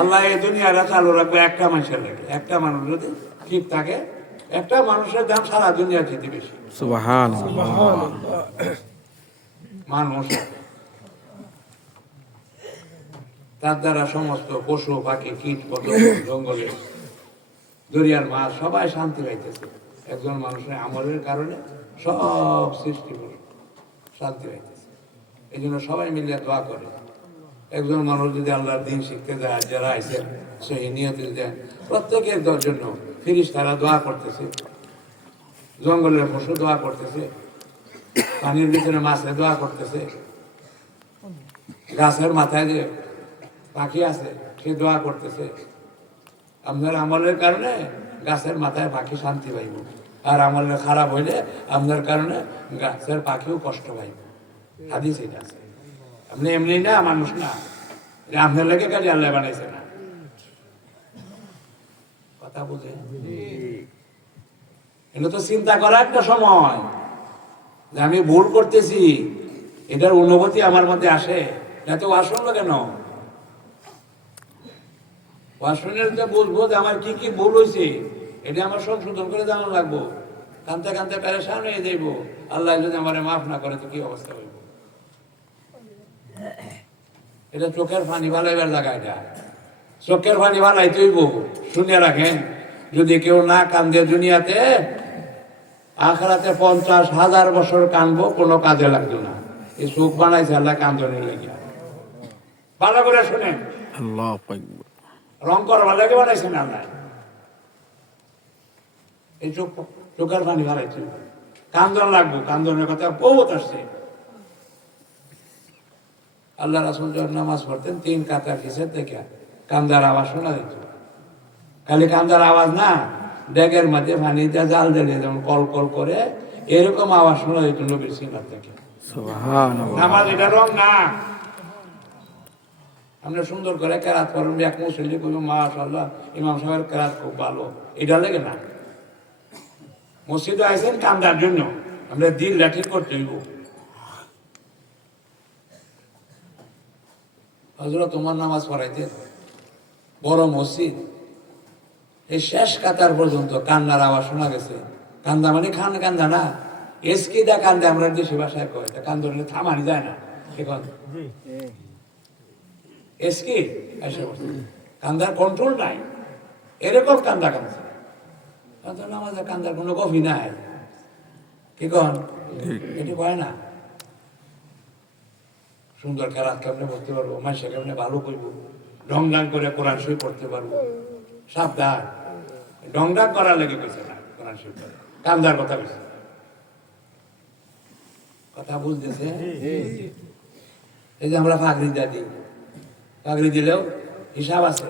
আল্লাহ এই দুনিয়াটা চালু রাখবে একটা মানুষের লাগে। একটা মানুষ যদি ঠিক থাকে একটা মানুষের দাম সারা দুনিয়া খেতে বেশি। মানুষ তার দ্বারা সমস্ত পশু পাখি কীট পতঙ্গ জঙ্গলে দরিয়ার মাছ সবাই শান্তি পাইতেছে। একজন মানুষের আমলের কারণে সব সৃষ্টি শান্তি পাইতেছে। এই জন্য সবাই মিলে দোয়া করে। একজন মানুষ যদি আল্লাহর দিন শিখতে যায়, যারা আইসে সেই নিয়তে দেন প্রত্যেকের জন্য ফিরিস তারা দোয়া করতেছে। জঙ্গলের পশু দোয়া করতেছে। পানির ভিতরে মাছে দোয়া করতেছে। গাছের মাথায় যে পাখি আছে, সে দোয়া করতেছে। আপনার আমলের কারণে গাছের মাথায় পাখি শান্তি পাইব। আর আমলের খারাপ হইলে আপনার কারণে গাছের পাখিও কষ্ট পাইব। হাদিস এটা আছে। আপনি এমনি না, মানুষ না। আপনার লেগে কাজে আল্লাহ বানাইছে না। কথা বুঝে? এটা তো চিন্তা একটা সময়। যে আমি ভুল করতেছি, এটার অনুভূতি আমার মধ্যে আসে। না তো আসল কেন? ওয়াশরুমের যে বুঝব যে আমার কি কি ভুল হয়েছে এটা আমার সংশোধন করে জানা লাগবো। কানতে কানতে পেরেশান হয়ে যাইব। আল্লাহ যদি আমার মাফ না করে, তো কি অবস্থা হইব? এটা চোখের পানি ভালাইবার জায়গা এটা। চোখের পানি ভালাই তৈব শুনে রাখেন। যদি কেউ না কান্দে দুনিয়াতে আখরাতে পঞ্চাশ হাজার বছর কানবো কোনো কাজে লাগতো না। এই চোখ বানাইছে আল্লাহ কান্দনের লেগে ভালো করে শুনেন। আল্লাহ রং করবার লাগে বানাইছেন আল্লাহ। এই চোখ চোখের পানি বানাইছে কান্দন লাগবো কান্দনের কথা বহুত আসছে। আল্লাহ রাসুল যখন নামাজ পড়তেন তিন কাতার কিসের দেখে কান্দার আওয়াজ শোনা যেত। খালি কান্দার আওয়াজ না ডেগের মধ্যে পানিতে জাল দিলে যেমন কল কল করে এরকম আওয়াজ শোনা যেত নবীর সিনার থেকে। নামাজ এটা রং না। আমরা সুন্দর করে কেরাত করুন এক মুসল্লি কইব মাশাল্লাহ ইমাম সাহেবের কেরাত খুব ভালো। এটা লেগে না। মসজিদে আইসেন কান্দার জন্য। আমরা দিল লাঠি করতে হইব। হজরত তোমার নামাজ পড়াইতে বড় মসজিদ। এই শেষ কাতার পর্যন্ত কান্নার আওয়াজ শোনা গেছে। কান্দা মানে খান কান্দা না। এসকি দা কান্দে আমরা দেশি ভাষায় কয় তা কান্দনে থামানি যায় না এখন। এসকি? কান্দার কন্ট্রোল নাই। এরকম কান্দা কান্দছে কান্দা আমাদের কান্দার কোনো কফি নাই। কি কন? এটি কয় না? সুন্দর খেলার কেমনে পড়তে পারব মানুষের কেমনে ভালো করব ঢং ডাং করে কোরআন শরীফ পড়তে পারব। সাবধান। ঢং ডাং করার লেগে কইছে না, কোরআন শরীফ পড়ে। কান্দার কথা কইছে কথা বুঝতেছে এই যে আমরা ফাগরি দাদি চাকরি দিলেও হিসাব আছে।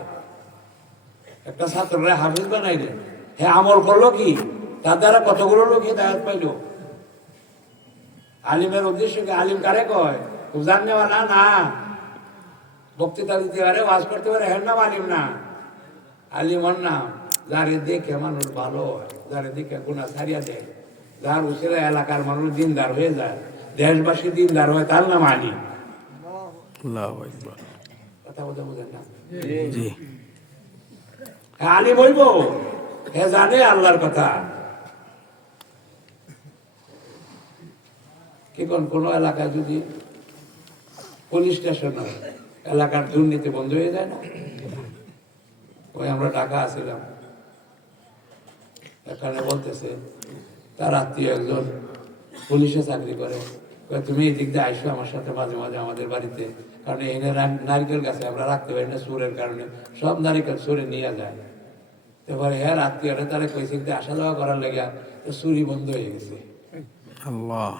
একটা ছাত্ররা হাফিজ বানাইলে হ্যাঁ আমল করল কি? তার দ্বারা কতগুলো লোক হেদায়ত পাইল? আলিমের উদ্দেশ্য কি? আলিম কারে কয়? উজান নেওয়া না। না বক্তৃতা দিতে পারে ওয়াজ করতে পারে হ্যাঁ নাম আলিম না। আলিমর নাম যারে দেখে মানুষ ভালো হয় যারে দেখে গুণা ছাড়িয়া দেয়। যার উচিরা এলাকার মানুষ দিনদার হয়ে যায় দেশবাসী দিনদার হয় তার নাম আলিম আল্লাহ আকবার। কথা বলতে বুঝেন না? জি। হ্যাঁ, আলিম হইব হে জানে আল্লাহর কথা। কি কোন কোন এলাকায় যদি পুলিশ স্টেশন এলাকার দুর্নীতি বন্ধ হয়ে যায় না। ওই আমরা ঢাকা আসছিলাম এখানে বলতেছে, তার আত্মীয় একজন পুলিশে চাকরি করে। তুমি এই দিক দিয়ে আইসো আমার সাথে মাঝে মাঝে আমাদের বাড়িতে। কারণ এখানে নারিকেল গাছে আমরা রাখতে পারি না সুরের কারণে। সব নারিকেল সুরে নিয়ে যায়। এবারে হ্যাঁ আত্মীয়রা তারা কইছে দিয়ে আসা যাওয়া করার লেগে চুরি বন্ধ হয়ে গেছে। আল্লাহ।